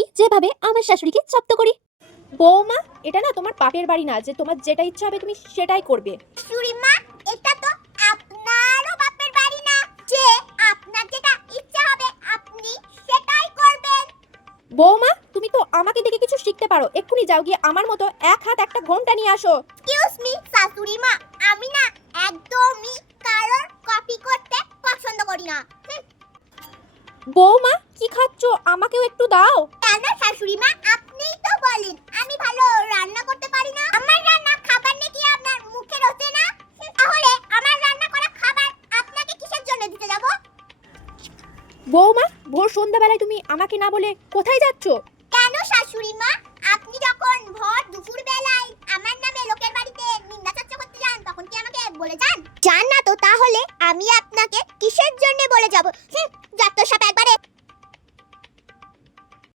আমি যেভাবে আমার শাশুড়িকে জব্দ করি। বৌমা, এটা না তোমার বাপের বাড়ি না যে তোমার যেটা ইচ্ছা হবে তুমি সেটাই করবে। শাশুড়িমা, এটা তো আপনারও বাপের বাড়ি না যে আপনার যেটা ইচ্ছা হবে আপনি সেটাই করবেন। বৌমা, তুমি তো আমাকে দেখে কিছু শিখতে পারো, এক্ষুনি যাও গিয়ে আমার মতো এক হাত একটা ঘন্টা নিয়ে আসো। এক্সকিউজ মি শাশুড়িমা, আমি না একদমই কারোর কপি করতে পছন্দ করি না। বৌমা, কি খাচ্ছ? আমাকেও একটু দাও। কেন শাশুড়িমা, আপনিই তো বলেন আমি ভালো রান্না করতে পারি না। আমার রান্না খাবার নাকি আপনার মুখে রোচে না? তাহলে আমার রান্না করা খাবার আপনাকে কিসের জন্য দিতে যাব? বৌমা, ভোর সন্ধ্যাবেলায় তুমি আমাকে না বলে কোথায় যাচ্ছ? কেন শাশুড়িমা, আপনি যখন ভর দুপুর বেলায় আমার নামে লোকের বাড়িতে নিন্দা চর্চা করতে যান তখন কি আমাকে বলে যান? যান না তো তাহলে আমি আপনাকে কিসের জন্য বলে যাব? যত সব একবারে